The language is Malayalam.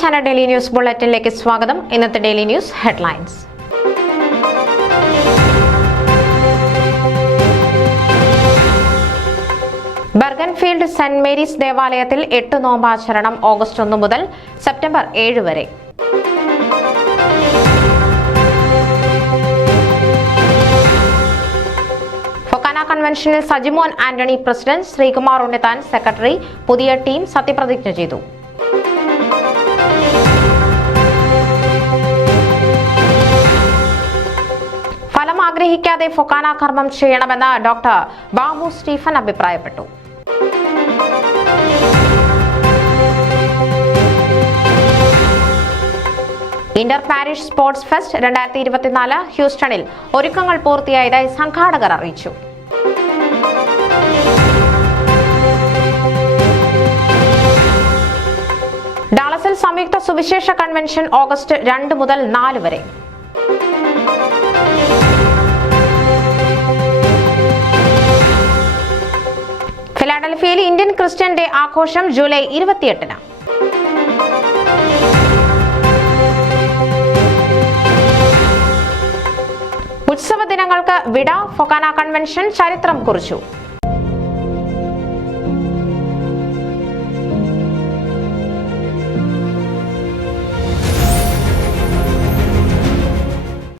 ചാനൽ ഡെയിലി ന്യൂസ് ബുള്ളറ്റിനിലേക്ക് സ്വാഗതം. ഇന്നത്തെ daily news headlines. Bergenfield Saint Mary's ദേവാലയത്തിൽ 8 നോമ്പാചരണം ഓഗസ്റ്റ് 1 മുതൽ സെപ്റ്റംബർ 7 വരെ. ഫൊക്കാന കൺവെൻഷനിൽ സജിമോൻ ആന്റണി പ്രസിഡന്റ്, ശ്രീകുമാർ ഉണ്ണിത്താൻ സെക്രട്ടറി, പുതിയ ടീം സത്യപ്രതിജ്ഞ ചെയ്തു. ഫലം ആഗ്രഹിക്കാതെ ഫൊക്കാന കർമ്മം ചെയ്യണമെന്ന് ഡോക്ടർ ബാബു സ്റ്റീഫൻ അഭിപ്രായപ്പെട്ടു. ഇന്റർ പാരിഷ് സ്പോർട്സ് ഫെസ്റ്റ് 2024 ഹ്യൂസ്റ്റണിൽ ഒരുക്കങ്ങൾ പൂർത്തിയായതായി സംഘാടകർ അറിയിച്ചു. ഡാളസിൽ സംയുക്ത സുവിശേഷ കൺവെൻഷൻ ഓഗസ്റ്റ് 2 മുതൽ 4 വരെ. ഫിലാഡൽഫിയയിൽ ഇന്ത്യൻ ക്രിസ്ത്യൻ ഡേ ആഘോഷം ജൂലൈ 28-ന്. ഉത്സവ ദിനങ്ങൾക്ക് വിട, ഫൊക്കാന കൺവെൻഷൻ ചരിത്രം കുറിച്ചു.